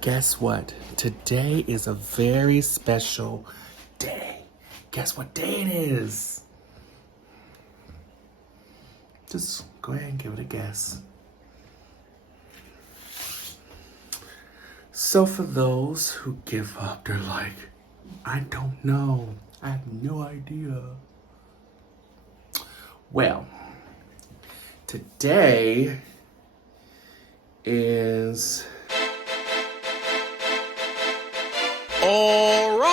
Guess what? Today is a very special day. Guess what day it is? Just go ahead and give it a guess. So for those who give up, they're like, I don't know. I have no idea. Well, today is... All right!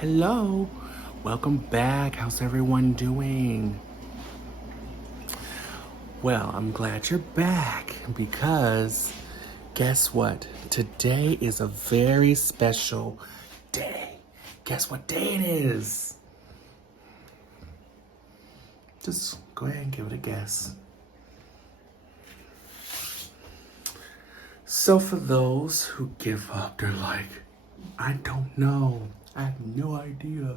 Hello. Welcome back. How's everyone doing? Well, I'm glad you're back because guess what? Today is a very special day. Guess what day it is? Just go ahead and give it a guess. So for those who give up, they're like, I don't know. I have no idea.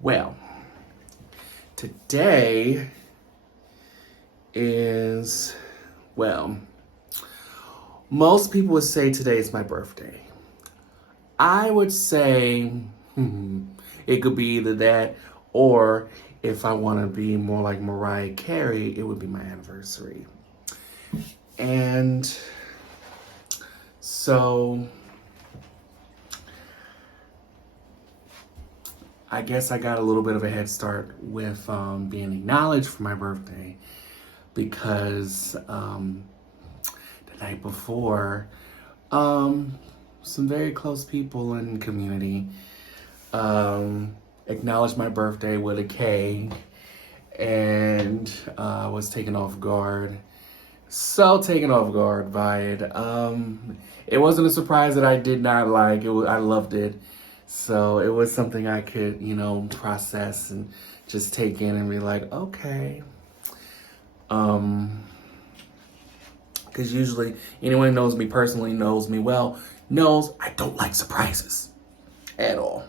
Well, today is, most people would say today is my birthday. I would say it could be either that, or if I want to be more like Mariah Carey, it would be my anniversary. And so I guess I got a little bit of a head start with being acknowledged for my birthday because the night before, some very close people in the community acknowledged my birthday with a cake, and I was taken off guard. So taken off guard by it. It wasn't a surprise that I did not like. I loved it. So it was something I could, process and just take in and be like, okay. Because usually anyone who knows me personally knows me well, knows I don't like surprises at all.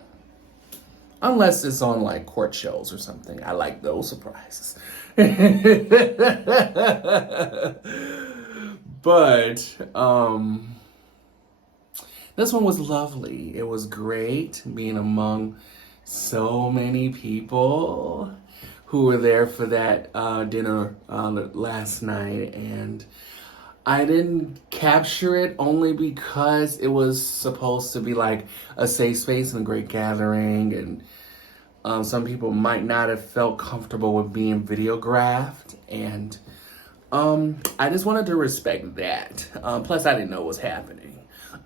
Unless it's on like court shows or something. I like those surprises. But, this one was lovely. It was great being among so many people who were there for that dinner last night. And I didn't capture it only because it was supposed to be like a safe space and a great gathering. And some people might not have felt comfortable with being videographed. And I just wanted to respect that. Plus, I didn't know what was happening.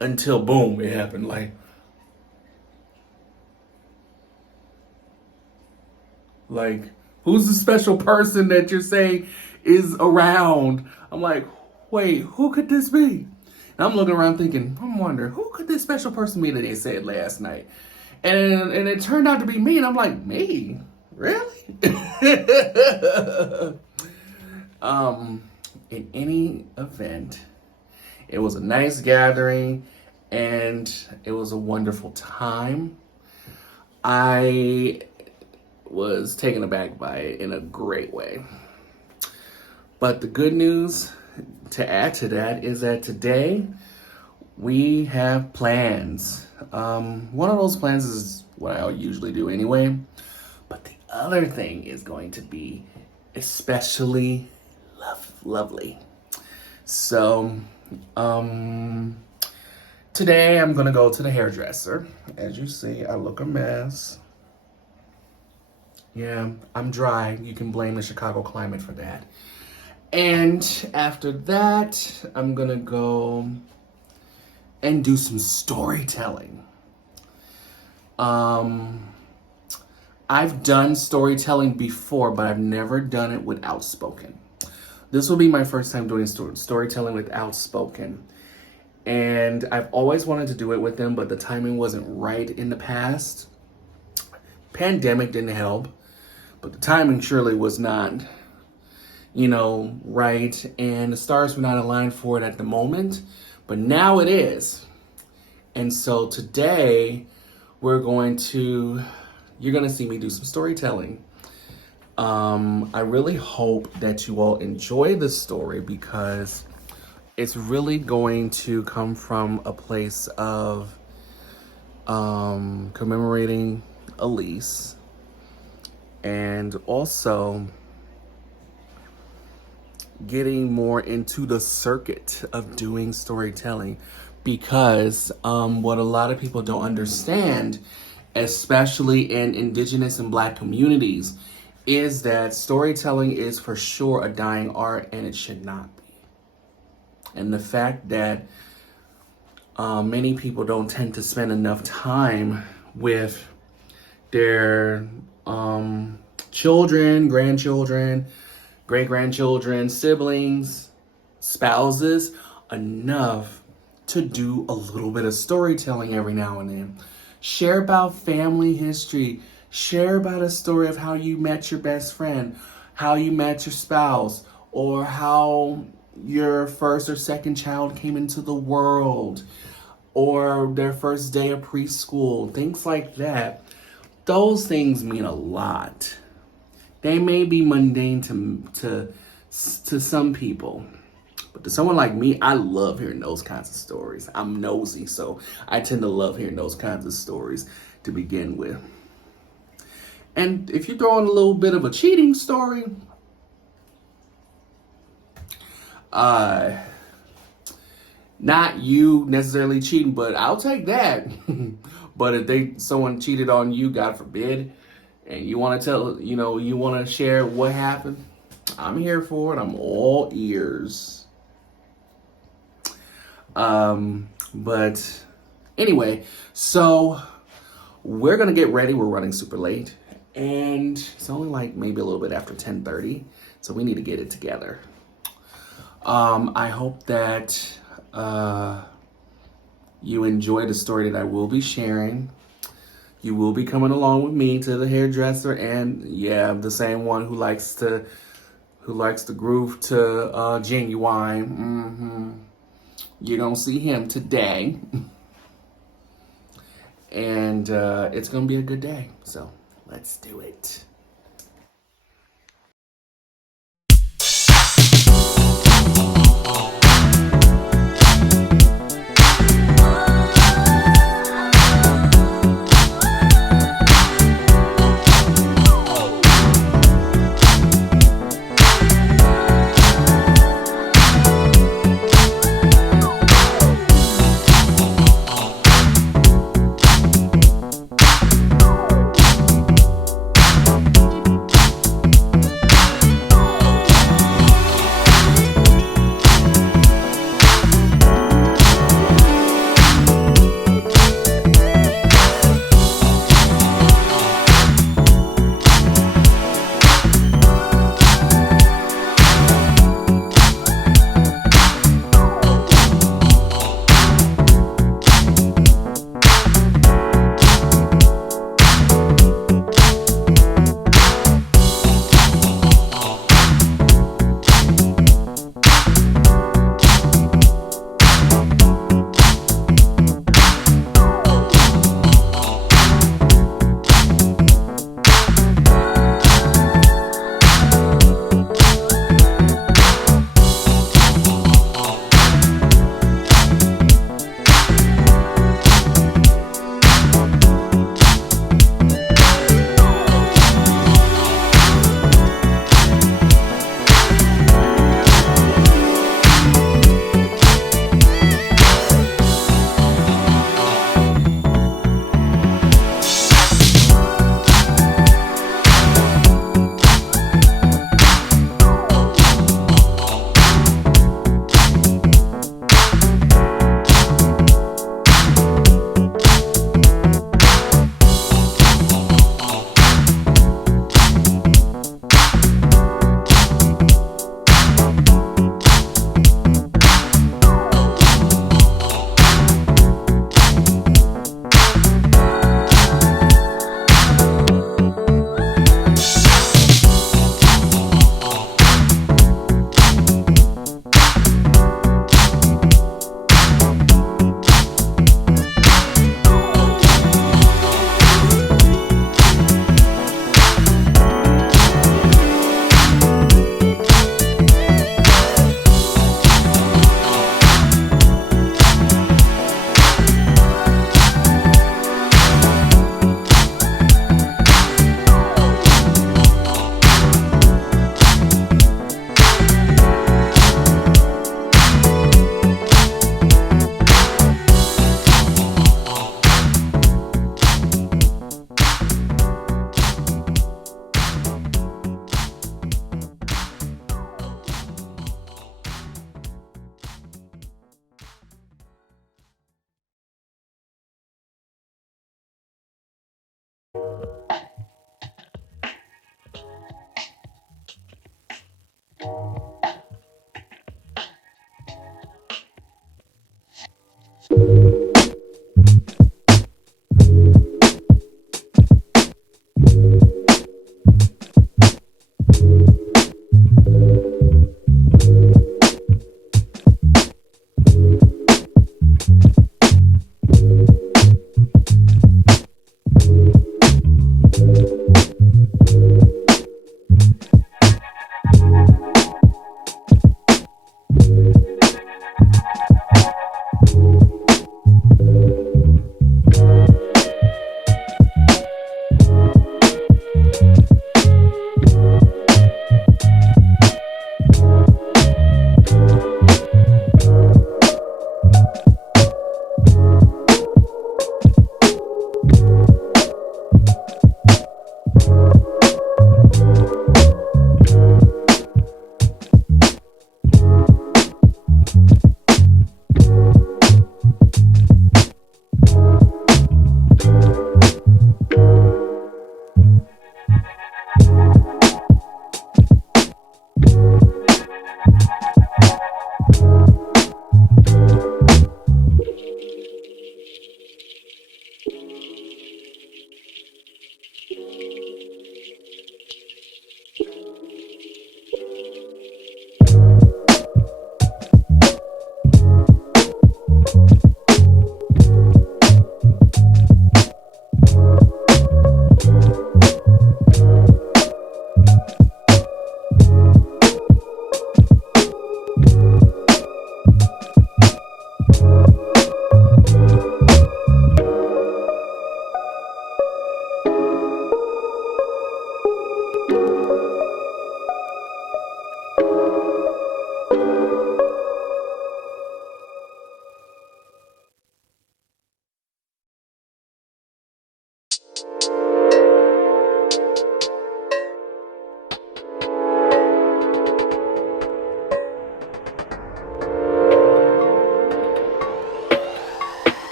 Until boom, it happened. Like, who's the special person that you're saying is around? I'm like, wait, who could this be? And I'm looking around thinking, I'm wondering, who could this special person be that they said last night? And it turned out to be me, and I'm like, me? Really? In any event, it was a nice gathering, and it was a wonderful time. I was taken aback by it in a great way. But the good news to add to that is that today we have plans. One of those plans is what I usually do anyway. But the other thing is going to be especially lovely. So, today I'm gonna go to the hairdresser. As you see, I look a mess. Yeah, I'm dry. You can blame the Chicago climate for that. And after that, I'm gonna go and do some storytelling. I've done storytelling before, but I've never done it with Outspoken. This will be my first time doing storytelling with Outspoken. And I've always wanted to do it with them, but the timing wasn't right in the past. Pandemic didn't help, but the timing surely was not, right. And the stars were not aligned for it at the moment, but now it is. And so today you're going to see me do some storytelling. I really hope that you all enjoy this story because it's really going to come from a place of commemorating Elise and also getting more into the circuit of doing storytelling because what a lot of people don't understand, especially in Indigenous and Black communities, is that storytelling is for sure a dying art and it should not be. And the fact that many people don't tend to spend enough time with their children, grandchildren, great-grandchildren, siblings, spouses, enough to do a little bit of storytelling every now and then. Share about family history. Share about a story of how you met your best friend, how you met your spouse, or how your first or second child came into the world, or their first day of preschool, things like that. Those things mean a lot. They may be mundane to some people, but to someone like me, I love hearing those kinds of stories. I'm nosy, so I tend to love hearing those kinds of stories to begin with. And if you throw in a little bit of a cheating story, not you necessarily cheating, but I'll take that. But if someone cheated on you, God forbid, and you want to tell, you want to share what happened, I'm here for it. I'm all ears. But anyway, so we're going to get ready. We're running super late and it's only like maybe a little bit after 10:30. So we need to get it together. I hope that you enjoy the story that I will be sharing. You will be coming along with me to the hairdresser, and the same one who likes to groove to Genuine. You're gonna see him today, and it's gonna be a good day. So let's do it.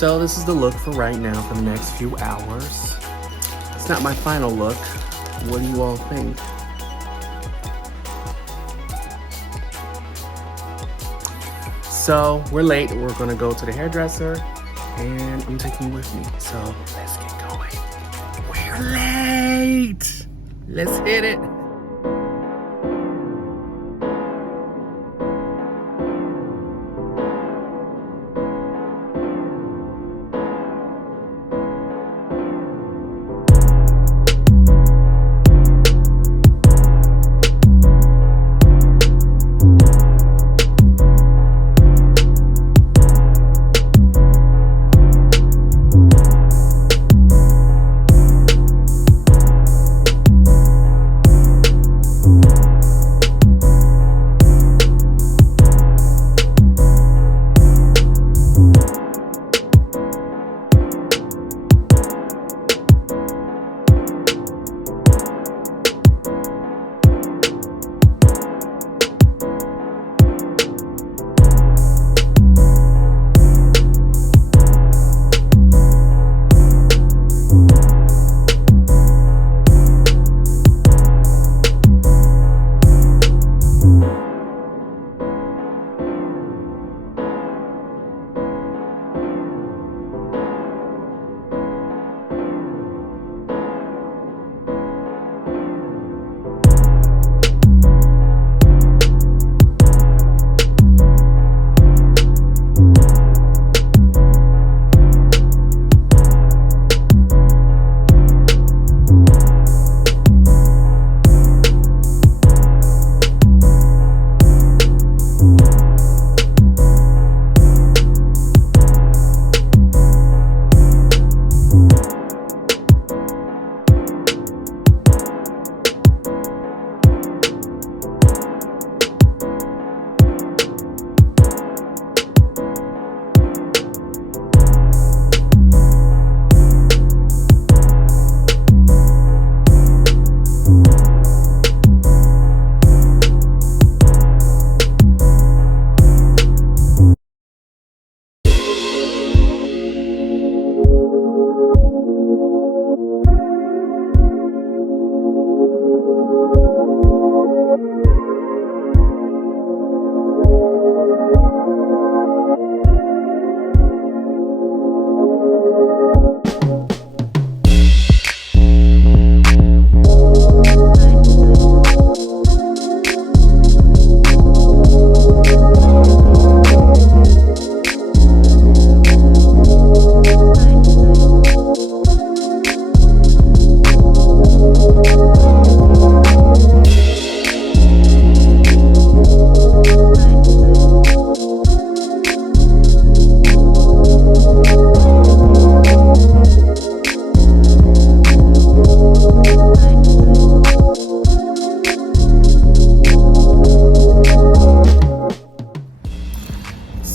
So this is the look for right now for the next few hours. It's not my final look. What do you all think? So we're late. We're gonna go to the hairdresser and I'm taking you with me. So let's get going. We're late. Let's hit it.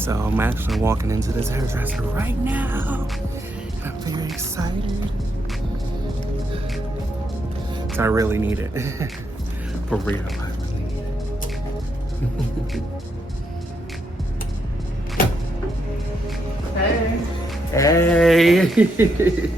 So I'm actually walking into this hairdresser right now. I'm very excited. So I really need it. For real, I really need it. Hey. Hey.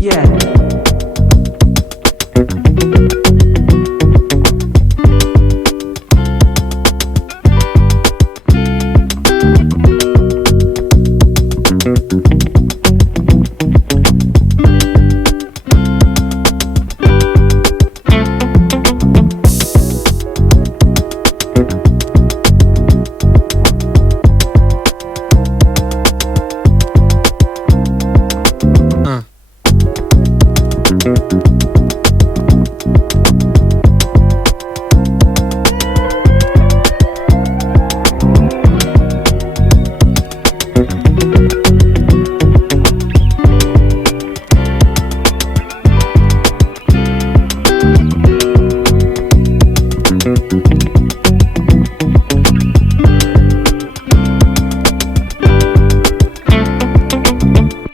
Yeah.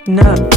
No.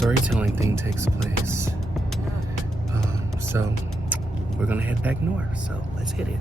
storytelling thing takes place. So we're gonna head back north. So let's hit it.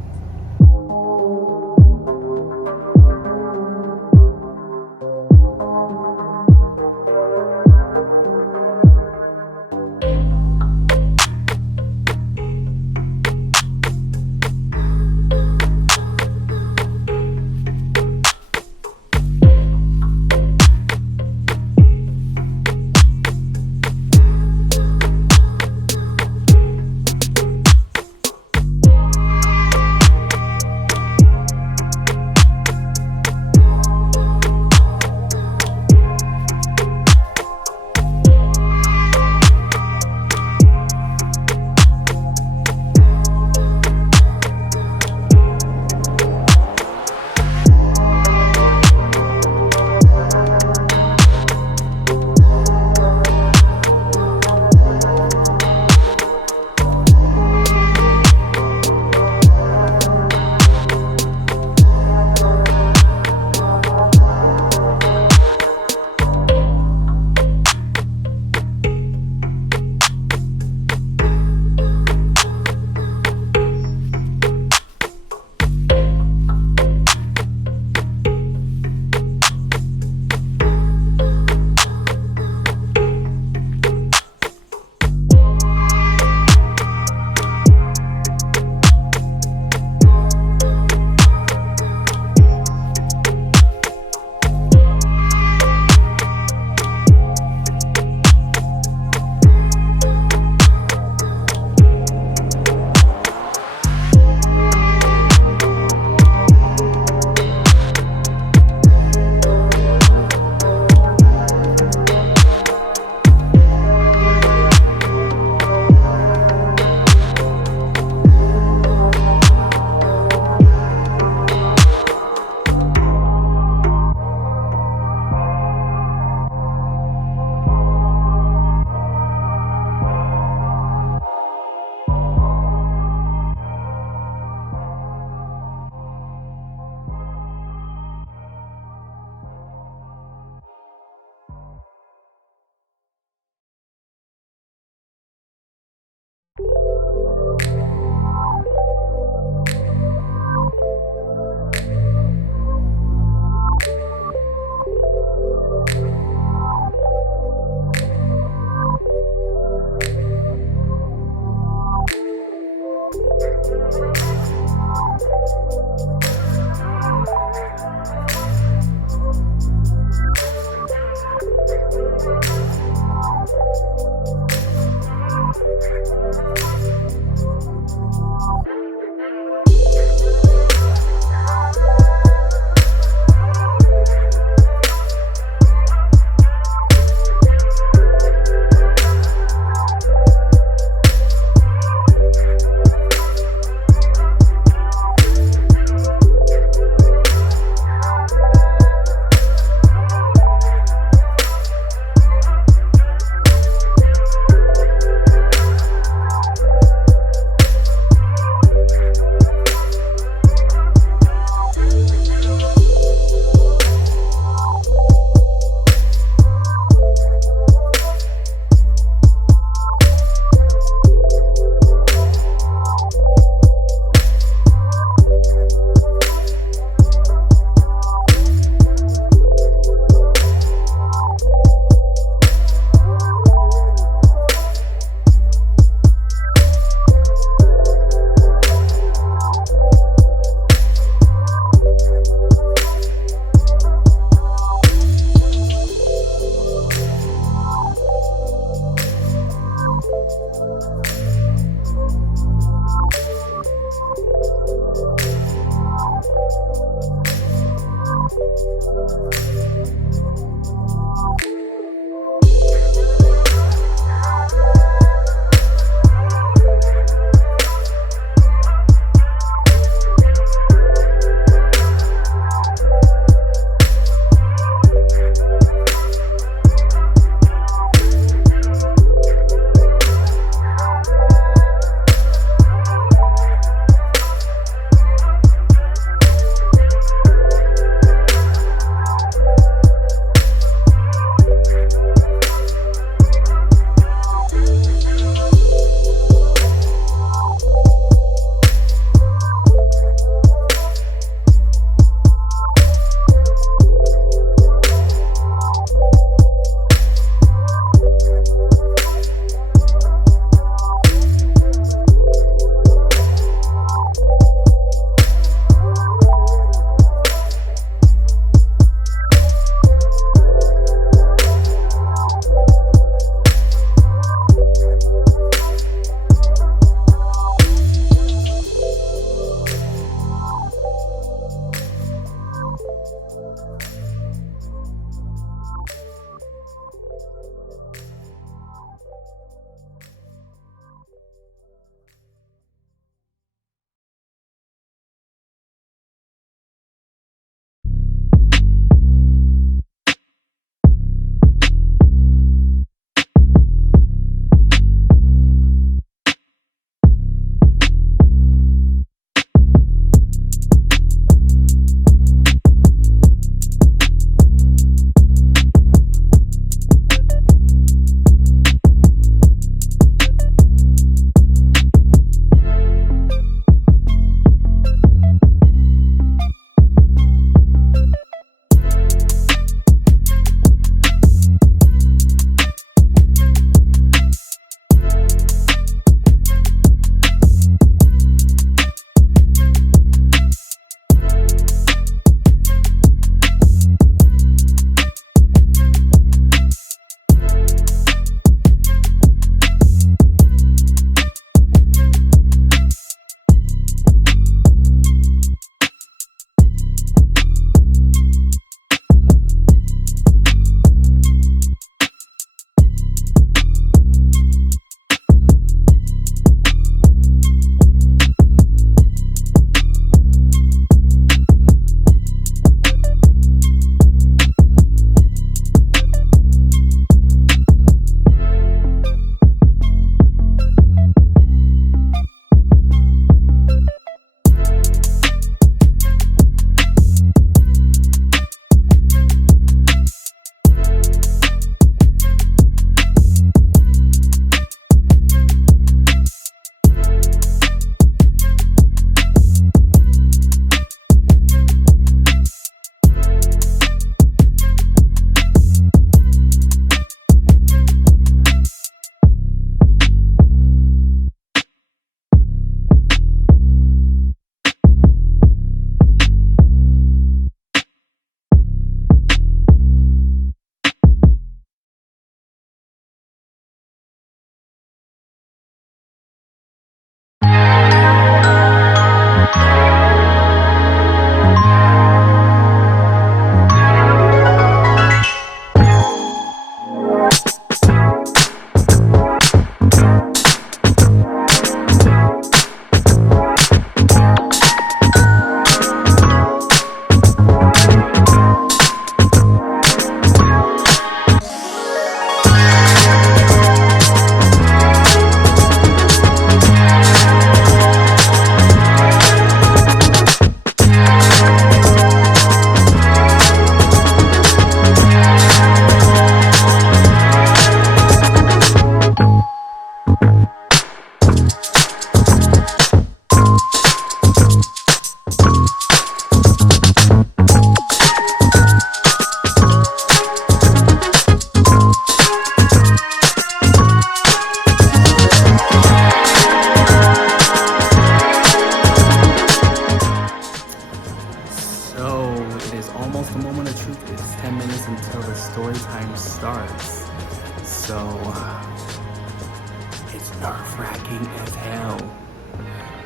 it's nerve-wracking as hell.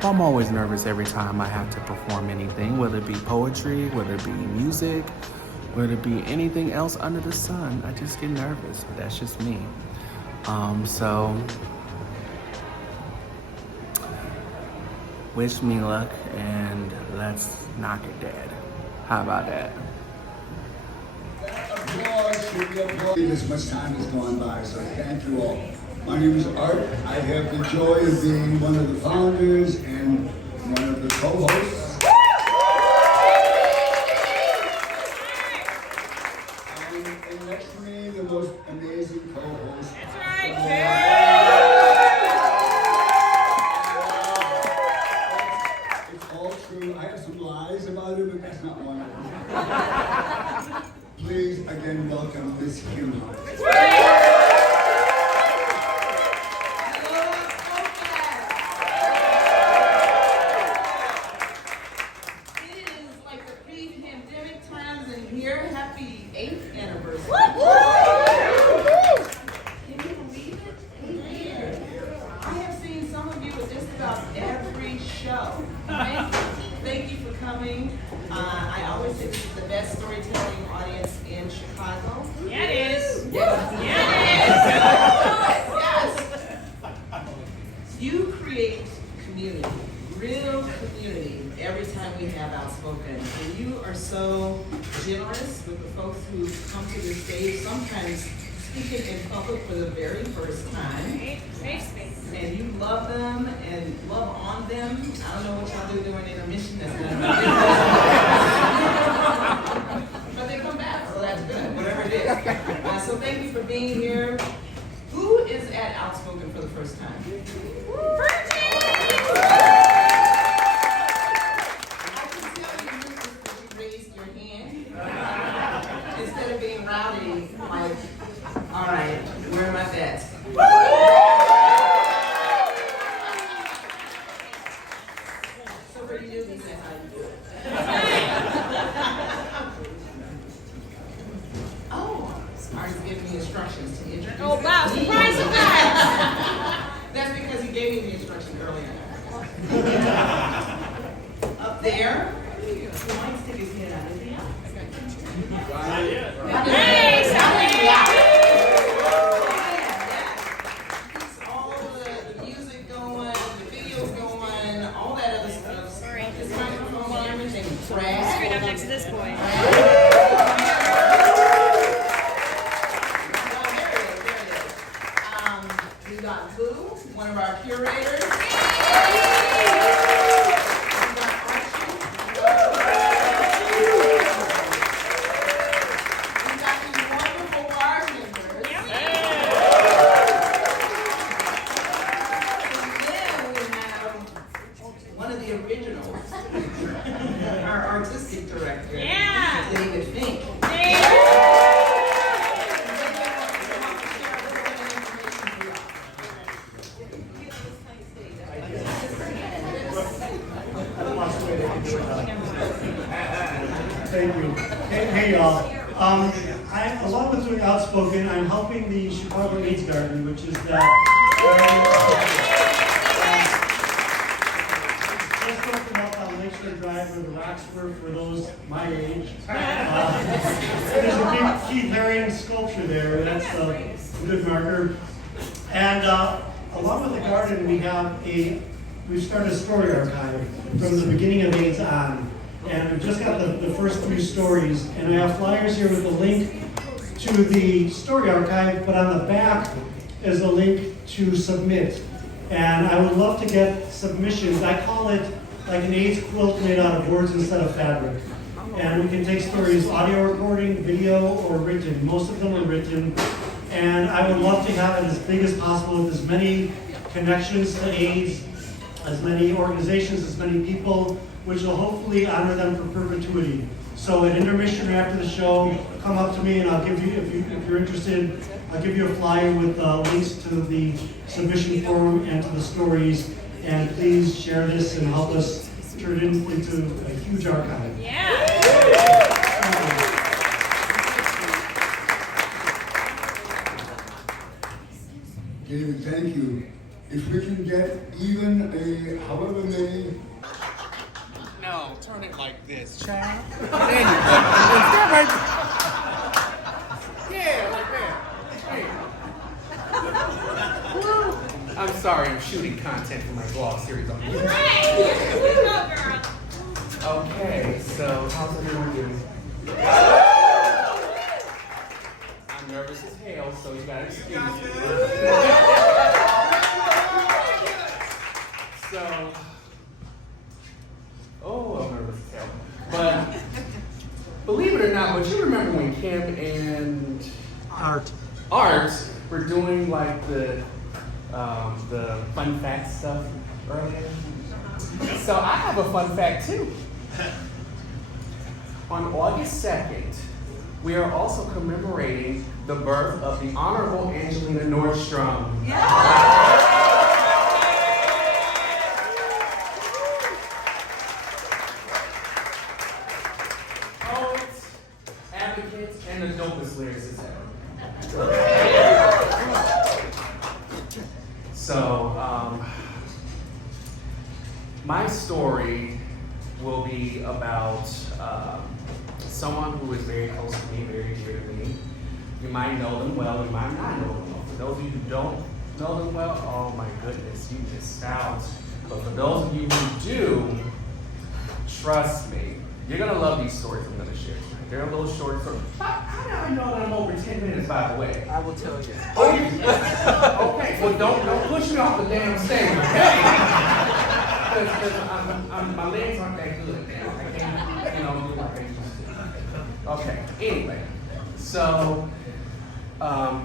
I'm always nervous every time I have to perform anything, whether it be poetry, whether it be music, whether it be anything else under the sun. I just get nervous, but that's just me. So wish me luck and let's knock it dead. How about that? This much time has gone by, so thank you all. My name is Art. I have the joy of being one of the founders and one of the co-hosts. And next to me, the most amazing co-host. That's right, It's all true. I have some lies about it, but that's not one of them. Please, again, welcome Miss Human. Thank you for coming. I always say this is the best storytelling audience in Chicago. Yeah, it is. Yes. You create community, real community, every time we have Outspoken. And you are so generous with the folks who come to the stage, sometimes speaking in public for the very first time. And you love them and love on them. I don't know what y'all do during intermission. That's none of my business. But they come back, so that's good, whatever it is. So thank you for being here. Who is at Outspoken for the first time? Virgin! I can tell you that you raised your hand. Instead of being rowdy, like, all right, where are my bets? Instructions to introduce. Oh wow, surprise, surprise! That's because he gave me the instructions earlier. Up there, he might stick his head out of the Hey, Sally! Keeps all the music going, the videos going, all that other stuff. His microphone and everything. Straight up next to this boy. One of our curators. We got these wonderful bartenders. And then we have one of the originals, our artistic director, David Fink. Thank you. Hey y'all. Along with doing Outspoken, I'm helping the Chicago AIDS Garden, which is that just opened up on Lakeshore Drive where the rocks were for those my age. There's a big Keith Haring sculpture there. That's a good marker. And along with the garden, we've started a story archive from the beginning of AIDS on. And we've just got the first 3 stories, and I have flyers here with a link to the story archive, but on the back is a link to submit. And I would love to get submissions. I call it like an AIDS quilt made out of words instead of fabric. And we can take stories, audio recording, video, or written. Most of them are written. And I would love to have it as big as possible with as many connections to AIDS, as many organizations, as many people, which will hopefully honor them for perpetuity. So at intermission or after the show, come up to me and I'll give you, if you're interested, I'll give you a flyer with links to the submission form and to the stories. And please share this and help us turn it into a huge archive. Yeah. David, thank you. If we can get even a however many. No, turn it like this, child. There you go. Step right there. Yeah, like that. Hey. I'm sorry, I'm shooting content for my blog series on YouTube. Okay, so how's everyone doing? I'm nervous as hell, so you gotta excuse me. So, I'm nervous as hell. But believe it or not, but you remember when Kim and Art were doing like the fun fact stuff earlier? So I have a fun fact too. On August 2nd, we are also commemorating the birth of the Honorable Angelina Nordstrom. Poets, advocates, and the dopest lyricists ever. So, my story will be about someone who is very close to me, very dear to me. You might know them well, you might not know them well. For those of you who don't know them well, oh my goodness, you missed out. But for those of you who do, trust me, you're gonna love these stories I'm gonna share tonight. They're a little short stories. How do I know that I'm over 10 minutes, by the way? I will tell you. Oh, okay, well don't push me off the damn stage, okay? Because my legs aren't that good now. I can't, do like I used to. Okay, anyway, so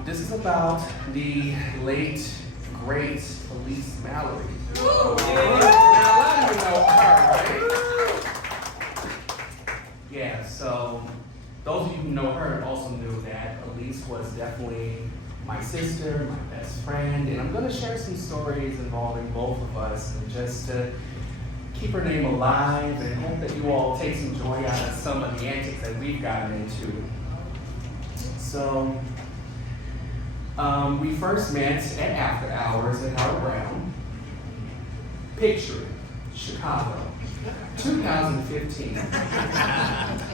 this is about the late, great Elise Malary. Now, a lot of you know her, right? Yeah, so those of you who know her also knew that Elise was definitely my sister, my best friend, and I'm going to share some stories involving both of us, and just to keep her name alive, and hope that you all take some joy out of some of the antics that we've gotten into. So, we first met at After Hours at Howard Brown. Picture it, Chicago, 2015.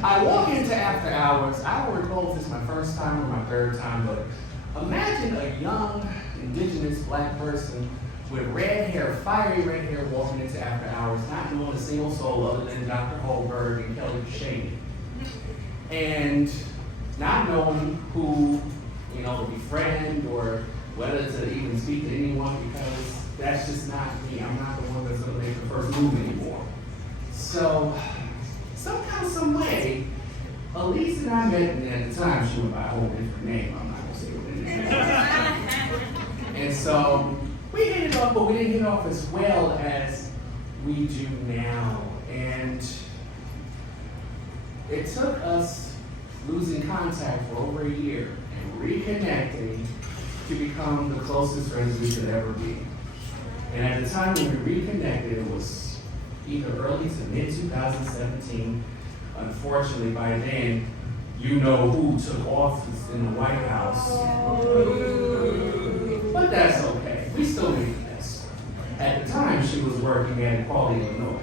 I walk into After Hours, I don't recall if it's my first time or my third time, but imagine a young, indigenous black person with red hair, fiery red hair, walking into After Hours, not knowing a single soul other than Dr. Holberg and Kelly Shady. And not knowing who, to befriend or whether to even speak to anyone, because that's just not me. I'm not the one that's gonna make the first move anymore. So, somehow, some way, Elise and I met, and at the time she went by a whole different name. I'm not gonna say what it is. And so, we hit it off, but we didn't hit it off as well as we do now. And it took us losing contact for over a year and reconnecting to become the closest friends we could ever be. And at the time when we reconnected, it was either early to mid-2017. Unfortunately, by then, you know who took office in the White House. But that's okay. We still made the best. At the time, she was working at Equality, Illinois.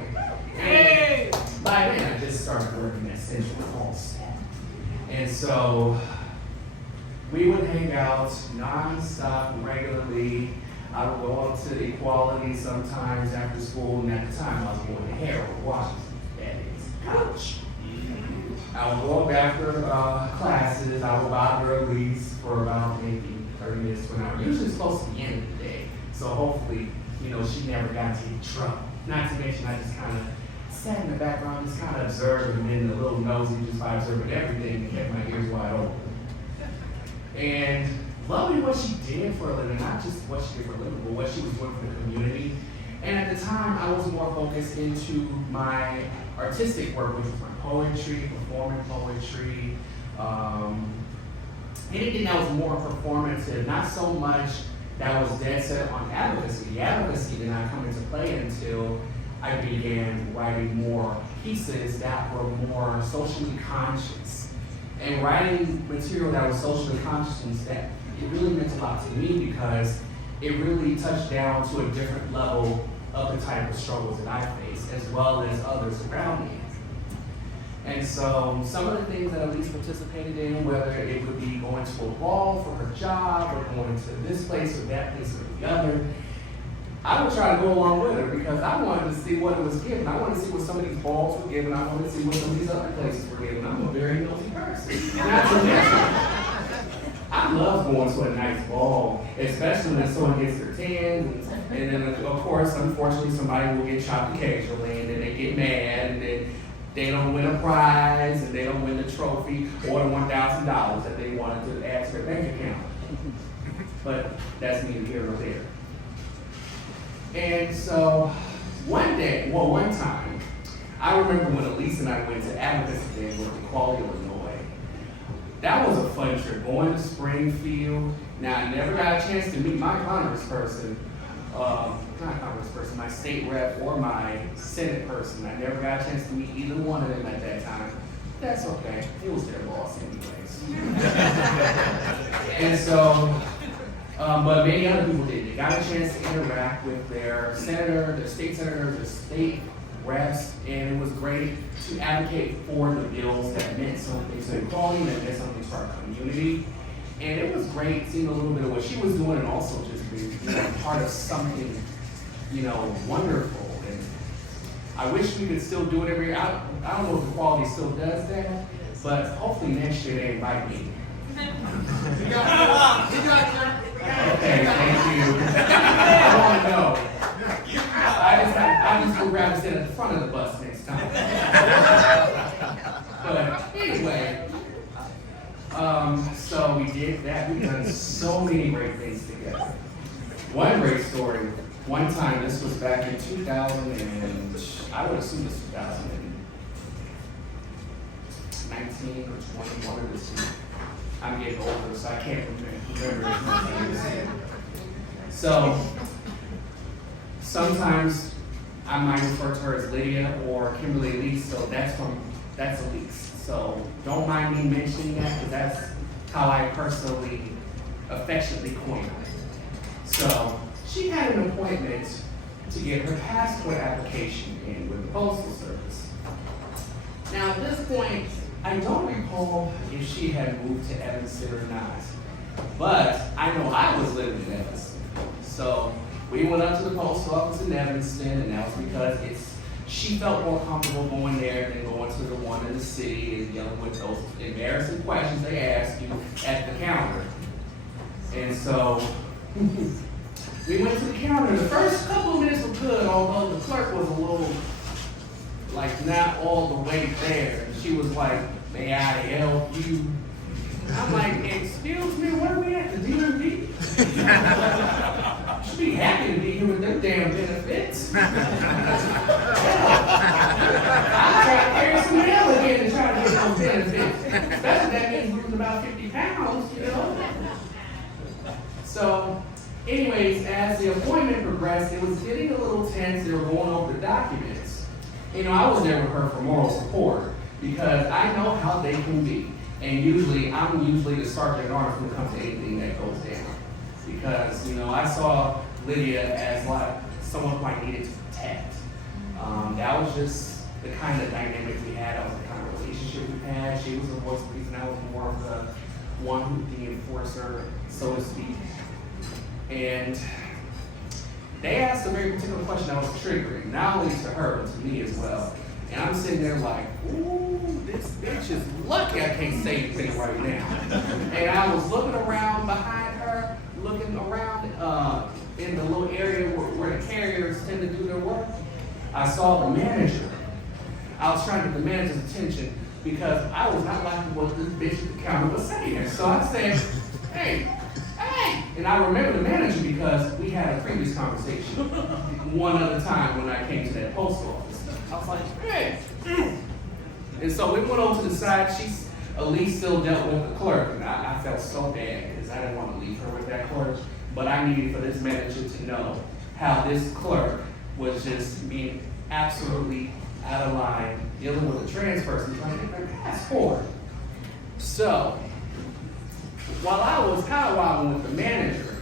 Hey! By then, I just started working at Central Falls. And so, we would hang out non-stop, regularly. I would go up to Equality sometimes after school, and at the time, I was going to Harold, Washington. That is college. I would go up after classes. I would bother Elise for about maybe 30 minutes to an hour. Usually it's close to the end of the day. So hopefully, she never got to get trouble. Not to mention, I just kind of sat in the background, just kind of observed, and then a little nosy just by observing everything and kept my ears wide open. And loving what she did for a living, not just what she did for a living, but what she was doing for the community. And at the time, I was more focused into my artistic work, which was my poetry, performing poetry, anything that was more performative, not so much that was dead set on advocacy. The advocacy did not come into play until I began writing more pieces that were more socially conscious. And writing material that was socially conscious, that it really meant a lot to me, because it really touched down to a different level of the type of struggles that I face, as well as others around me. And so some of the things that Elise participated in, whether it would be going to a ball for her job or going to this place or that place or the other, I would try to go along with her because I wanted to see what it was given. I wanted to see what some of these balls were given. I wanted to see what some of these other places were given. I'm a very nosy person. Not to mention, I love going to a nice ball, especially when someone gets their T.H.A.N. And then, of course, unfortunately, somebody will get chopped occasionally, and then they get mad, and then they don't win a prize, and they don't win the trophy or the $1,000 that they wanted to add to their bank account. But that's neither here nor there. And so one time, I remember when Elise and I went to Advocacy Day with Equality, Illinois. That was a fun trip, going to Springfield. Now, I never got a chance to meet my congressperson, my state rep or my Senate person. I never got a chance to meet either one of them at that time. That's okay, it was their boss anyways. And so, but many other people did. They got a chance to interact with their senator, their state senators, their state reps, and it was great to advocate for the bills that meant something to equality, that meant something to our community. And it was great seeing a little bit of what she was doing and also just being part of something, wonderful. And I wish we could still do it every year. I don't know if Equality still does that, but hopefully next year they invite me. Okay, thank you. I want to know. I just would rather sit at the front of the bus next time. But anyway, so we did that. We've done so many great things together. One great story. One time, this was back in 2000, and I would assume this was 2019 or 20, one of the two. I'm getting older, so I can't remember as much. So sometimes I might refer to her as Lydia or Kimberly Elise, so that's Elise. So don't mind me mentioning that because that's how I personally, affectionately coined it. So she had an appointment to get her passport application in with the Postal Service. Now at this point, I don't recall if she had moved to Evanston or not, but I know I was living in Evanston. So we went up to the post office in Evanston, and that was because she felt more comfortable going there than going to the one in the city and dealing with those embarrassing questions they ask you at the counter. And so we went to the counter. The first couple of minutes were good, although the clerk was a little, not all the way there. And she was like, "May I help you?" I'm like, "Excuse me, what are we at, the DMV?" Should be happy to be here with them damn benefits. I'm trying to carry some mail again and try to get those benefits. Especially that means losing about 50 pounds, So, anyways, as the appointment progressed, it was getting a little tense. They were going over the documents. I was there with her for moral support because I know how they can be. And I'm usually the sergeant at arms when it comes to anything that goes down. Because, I saw Lydia as someone who I needed to protect. That was just the kind of dynamic we had. That was the kind of relationship we had. She was the voice of reason. I was more of the one, the enforcer, so to speak. And they asked a very particular question that was triggering, not only to her, but to me as well. And I'm sitting there like, ooh, this bitch is lucky I can't say anything right now. And I was looking around behind her, looking around in the little area where the carriers tend to do their work. I saw the manager. I was trying to get the manager's attention because I was not liking what this bitch at the counter was saying. So I said, hey. And I remember the manager because we had a previous conversation one other time when I came to that post office. I was like, hey. And so we went over to the side. Elise still dealt with the clerk. And I felt so bad because I didn't want to leave her with that clerk. But I needed for this manager to know how this clerk was just being absolutely out of line, dealing with a trans person trying to get their passport. So, while I was powwowing with the manager,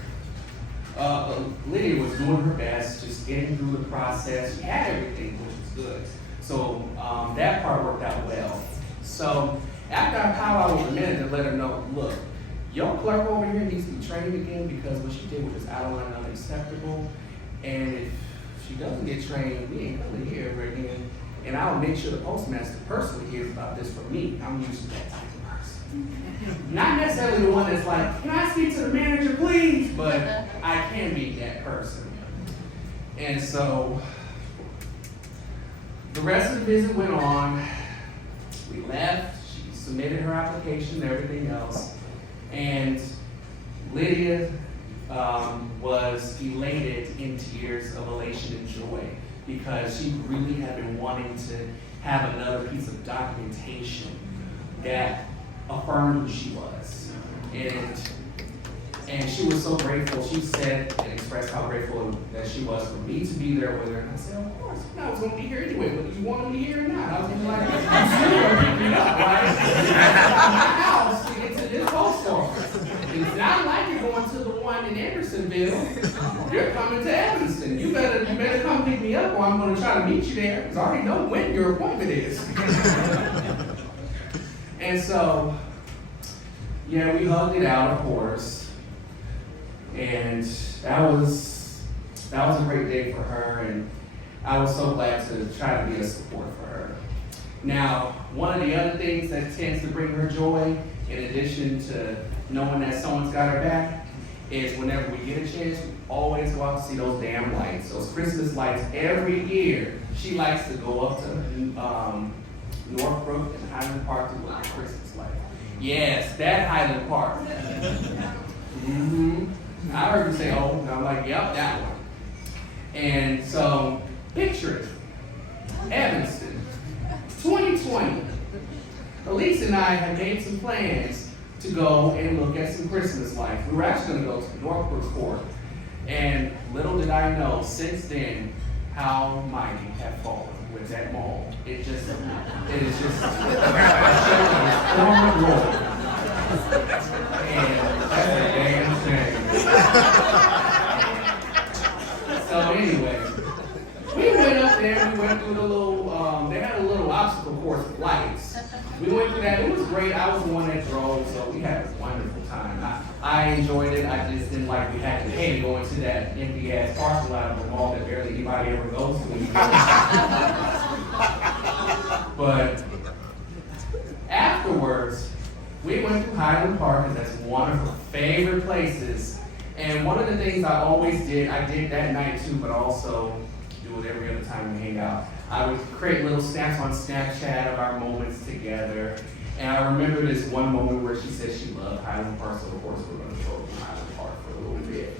Lydia was doing her best, just getting through the process. She had everything, which was good. So that part worked out well. So after I powwowed with the manager, let her know, look, your clerk over here needs to be trained again because what she did was out of line, unacceptable. And if she doesn't get trained, we ain't gonna hear her again. And I'll make sure the postmaster personally hears about this from me. I'm used to that type of person. Not necessarily the one that's like, can I speak to the manager, please? But I can be that person. And so the rest of the visit went on. We left. She submitted her application and everything else. And Lydia was elated in tears of elation and joy because she really had been wanting to have another piece of documentation that affirmed who she was. And she was so grateful. She said and expressed how grateful that she was for me to be there with her. And I said, of course, I was going to be here anyway, whether you wanted me here or not. I was going to be like, I'm still going to pick me up, right? My house to get to this post office. It's not like you're going to the one in Andersonville. You're coming to Evanston. You better come pick me up or I'm going to try to meet you there because I already know when your appointment is. And so, yeah, we hugged it out, of course. And that was a great day for her, and I was so glad to try to be a support for her. Now, one of the other things that tends to bring her joy, in addition to knowing that someone's got her back, is whenever we get a chance, we always go out to see those damn lights, those Christmas lights. Every year, she likes to go up to Northbrook and Highland Park to look at Christmas lights. Yes, that Highland Park. Mm-hmm. I heard you say, oh, and I'm like, yep, that one. And so, picture it. Evanston, 2020. Elise and I had made some plans to go and look at some Christmas lights. We were actually going to go to Northbrook Court. And little did I know, since then, how mighty have fallen with that mall. It is just former glory. And that's a damn shame. So anyway, we went up there, we went through the little, they had a little obstacle course of lights. We went through that, it was great. I was the one that drove, so we had a wonderful time. I enjoyed it, I just didn't like we had to pay to go into that empty ass parking lot of the mall that barely anybody ever goes to. But afterwards, we went to Highland Park, and that's one of her favorite places. And one of the things I always did, I did that night too, but also do it every other time we hang out. I would create little snaps on Snapchat of our moments together. And I remember this one moment where she said she loved Highland Park, so of course we're going to go to Highland Park for a little bit.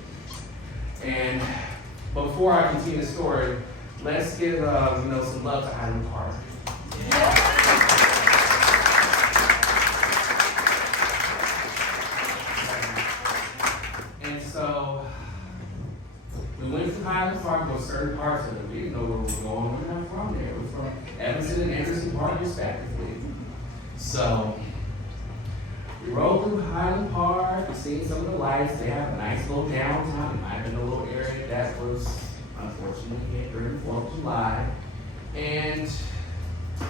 And before I continue the story, let's give some love to Highland Park. And so we went to Highland Park, go certain parts of it. We didn't know where we were going. We're not from there. We're from Evanston and Anderson Park, respectively. So we rode through Highland Park, we seen some of the lights. They have a nice little downtown. It might have been a little area that was unfortunately hit during the 4th of July. And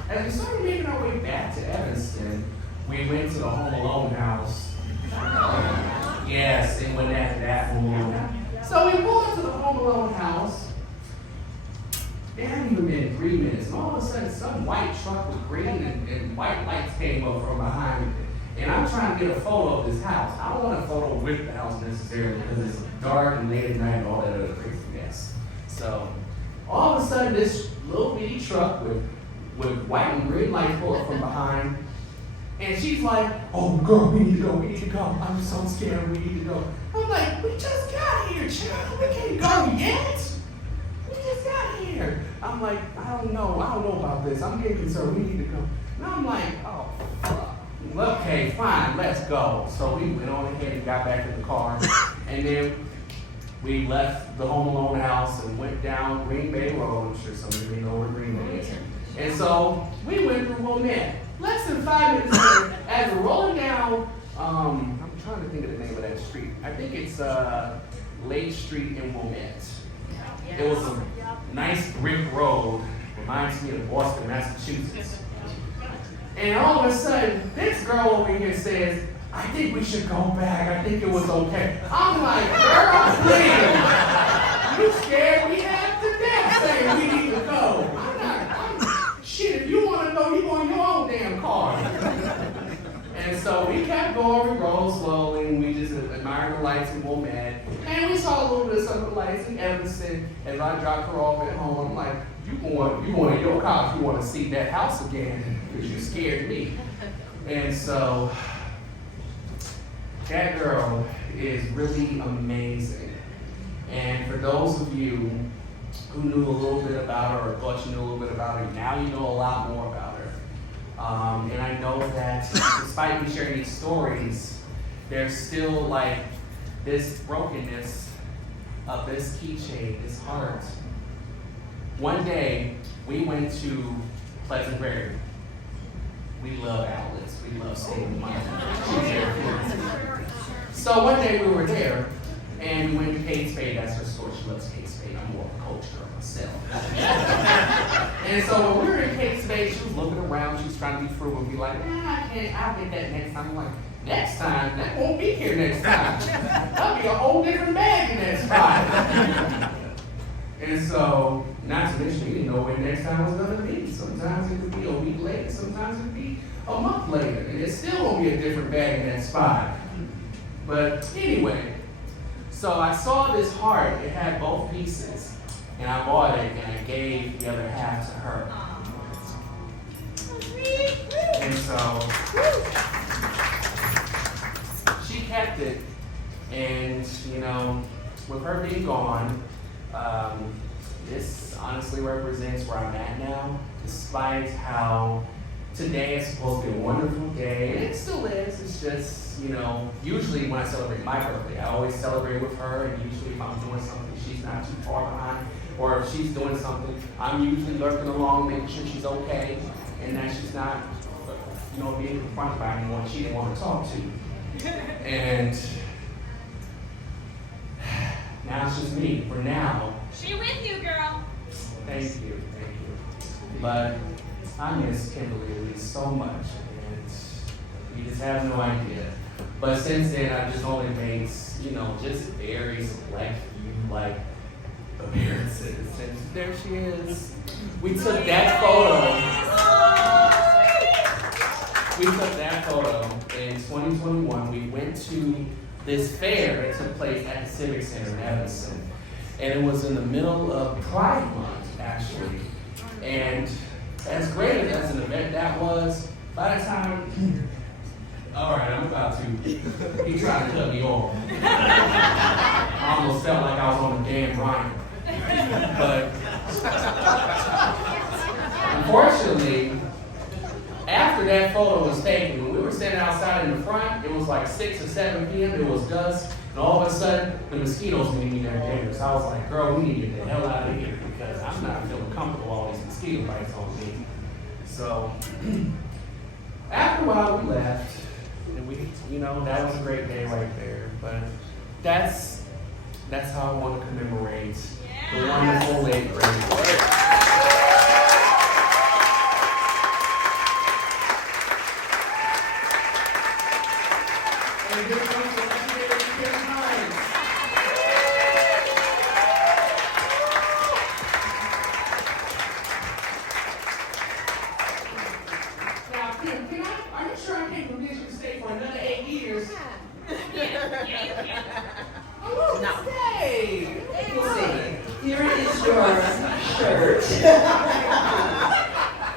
as we started making our way back to Evanston, we went to the Home Alone house. Yes, and went after that Home Alone house. So we pulled up to the Home Alone house. It hadn't even been 3 minutes, and all of a sudden, some white truck with green and white lights came up from behind it. And I'm trying to get a photo of this house. I don't want a photo with the house necessarily because it's dark and late at night and all that other craziness. So all of a sudden, this little bitty truck with white and green lights pull up from behind, and she's like, "Oh, girl, we need to go. I'm so scared. We need to go." I'm like, "We just got here, child. We can't go yet. We just got here." I'm like, I don't know about this. I'm getting concerned. We need to go. And I'm like, oh, fuck. Okay, fine, let's go. So we went on ahead and got back in the car. And then we left the Home Alone house and went down Green Bay Road. I'm sure some of you know where Green Bay is. And so we went through Wilmette. Less than 5 minutes later, as we're rolling down, I'm trying to think of the name of that street. I think it's Lake Street in Wilmette. It was a nice brick road, reminds me of Boston, Massachusetts. And all of a sudden, this girl over here says, I think we should go back. I think it was okay. I'm like, girl, please. You scared me half to death saying we need to go. I'm not, shit, if you want to go, you go in your own damn car. And so we kept going, we rolled slowly, and we just admired the lights in Wilmette. And we saw a little bit of some of the lights in Evanston. As I dropped her off at home, I'm like, you going in your car if you want to see that house again, because you scared me. And so that girl is really amazing. And for those of you who knew a little bit about her or thought you knew a little bit about her, now you know a lot more about her. And I know that despite me sharing these stories, there's still like this brokenness of this keychain, this heart. One day, we went to Pleasant Prairie. We love outlets. We love saving money. So one day we were there, and we went to Kate Spade. That's her store. She loves Kate Spade. I'm more of a coach girl myself. And so when we were in Kate Spade, she was looking around. She was trying to be frugal and be like, I can't. I'll get that next time. I'm like, next time? That won't be here next time. That'll be a whole different bag in that spot. And so, not to mention, we didn't know when next time was going to be. Sometimes it would be a week later. Sometimes it would be a month later. And it still won't be a different bag in that spot. But anyway, so I saw this heart. It had both pieces. And I bought it, and I gave the other half to her. And so, she kept it. And, you know, with her being gone, this honestly represents where I'm at now, despite how today is supposed to be a wonderful day, and it still is. It's just, you know, usually when I celebrate my birthday, I always celebrate with her, and usually if I'm doing something, she's not too far behind, or if she's doing something, I'm usually lurking along, making sure she's okay, and that she's not, you know, being confronted by anyone she didn't want to talk to. And now it's just me, for now. She with you, girl. Thank you. But I miss Kimberly Elise so much, and you just have no idea. But since then, I've just only made, you know, just very select few, like, appearances. And there she is. We took that photo. We took that photo in 2021. We went to this fair that took place at the Civic Center in Evanston. And it was in the middle of Pride Month, actually. And as great as an event that was, by the time, all right, I'm about to, he's trying to cut me off. I almost felt like I was on a damn rhyme. But unfortunately, after that photo was taken, when we were standing outside in the front, it was like 6 or 7 p.m., it was dusk, and all of a sudden, the mosquitoes made me their dinner. So I was like, girl, we need to get the hell out of here because I'm not feeling comfortable with all these mosquito bites on me. So after a while, we left, and we, you know, that was a great day right there. But that's how I want to commemorate the wonderful late grade.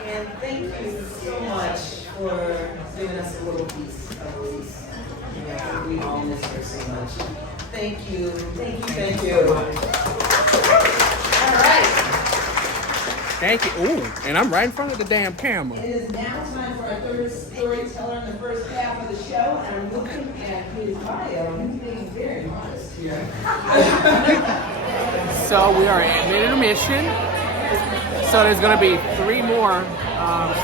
And thank you so much for giving us a little piece of Elise. Yeah, we all miss her so much. Thank you. Thank you. All right. Thank you. Ooh, and I'm right in front of the damn camera. It is now time for our third storyteller in the first half of the show, and I'm looking at his bio, and he's being very modest here. So we are at intermission. So there's going to be 3 more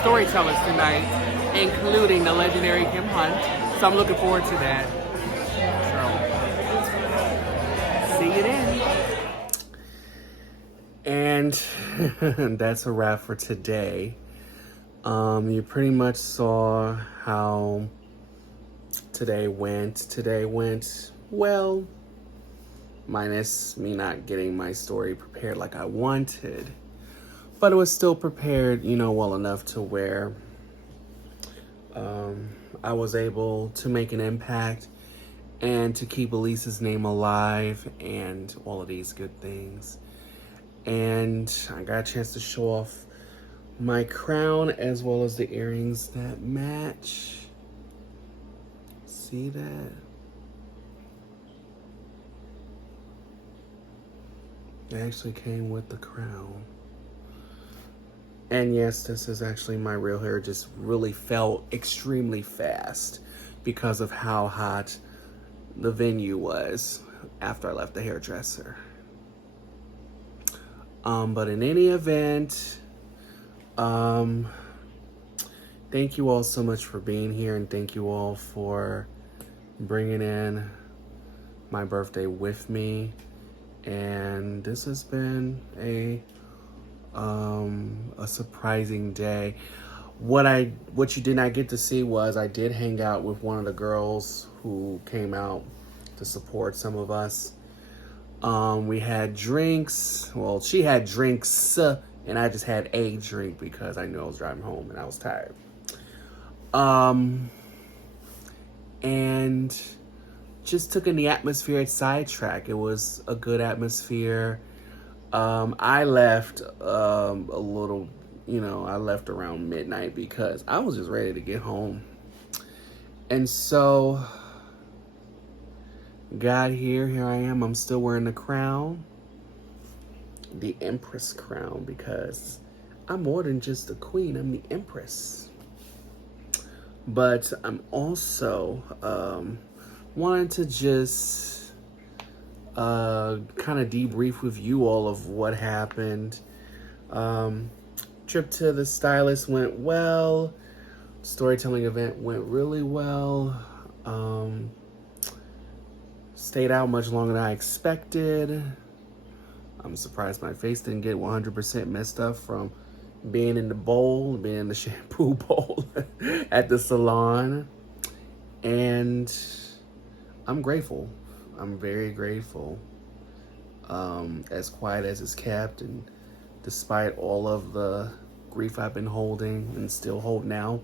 storytellers tonight, including the legendary Kim Hunt. So I'm looking forward to that. So, see you And that's a wrap for today. You pretty much saw how today went. Today went well, minus me not getting my story prepared like I wanted. But it was still prepared, well enough to where I was able to make an impact and to keep Elise's name alive and all of these good things. And I got a chance to show off my crown as well as the earrings that match. See that? It actually came with the crown. And yes, this is actually my real hair. It just really fell extremely fast because of how hot the venue was after I left the hairdresser. But in any event, thank you all so much for being here, and thank you all for bringing in my birthday with me. And this has been a surprising day. What you did not get to see was I did hang out with one of the girls who came out to support some of us. We had drinks. Well, she had drinks, and I just had a drink because I knew I was driving home and I was tired. And just took in the atmosphere at Sidetrack. It was a good atmosphere. I left a little, I left around midnight because I was just ready to get home. And so got here I am. I'm still wearing the crown, the Empress crown, because I'm more than just the queen, I'm the Empress. But I'm also wanting to just kind of debrief with you all of what happened. Trip to the stylist went well. Storytelling event went really well. Stayed out much longer than I expected. I'm surprised my face didn't get 100% messed up from being in the bowl, being in the shampoo bowl at the salon. And I'm grateful. I'm very grateful. As quiet as it's kept, and despite all of the grief I've been holding and still hold now,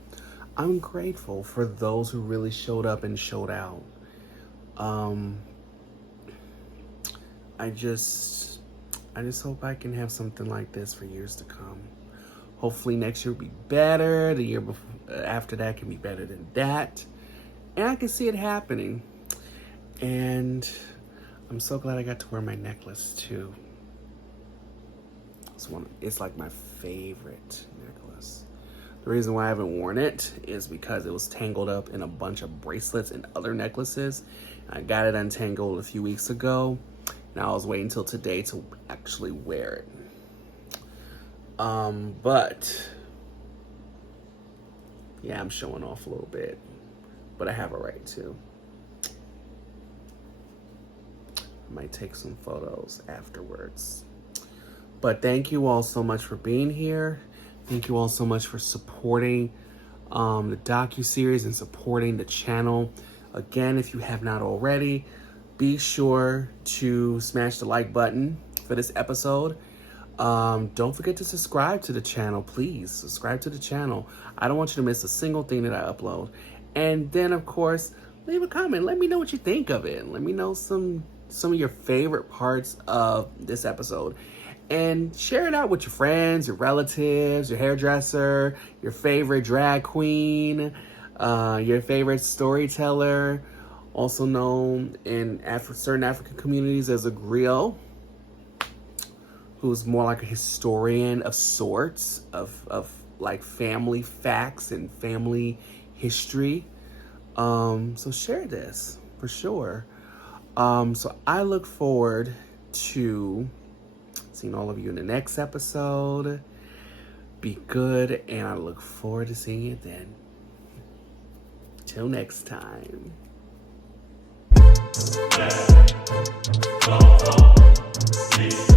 I'm grateful for those who really showed up and showed out. I just hope I can have something like this for years to come. Hopefully next year will be better. The year after that can be better than that. And I can see it happening. And I'm so glad I got to wear my necklace too. It's like my favorite necklace. The reason why I haven't worn it is because it was tangled up in a bunch of bracelets and other necklaces. I got it untangled a few weeks ago. Now I was waiting until today to actually wear it. But yeah, I'm showing off a little bit, but I have a right to. I might take some photos afterwards. But thank you all so much for being here. Thank you all so much for supporting the docuseries and supporting the channel. Again, if you have not already, be sure to smash the like button for this episode. Don't forget to subscribe to the channel, please. Subscribe to the channel. I don't want you to miss a single thing that I upload. And then, of course, leave a comment. Let me know what you think of it. Let me know some of your favorite parts of this episode. And share it out with your friends, your relatives, your hairdresser, your favorite drag queen, your favorite storyteller, also known in certain African communities as a griot, who's more like a historian of sorts, of like family facts and family history. So share this for sure. So I look forward to seeing all of you in the next episode. Be good, and I look forward to seeing you then. Till next time. Let's go home.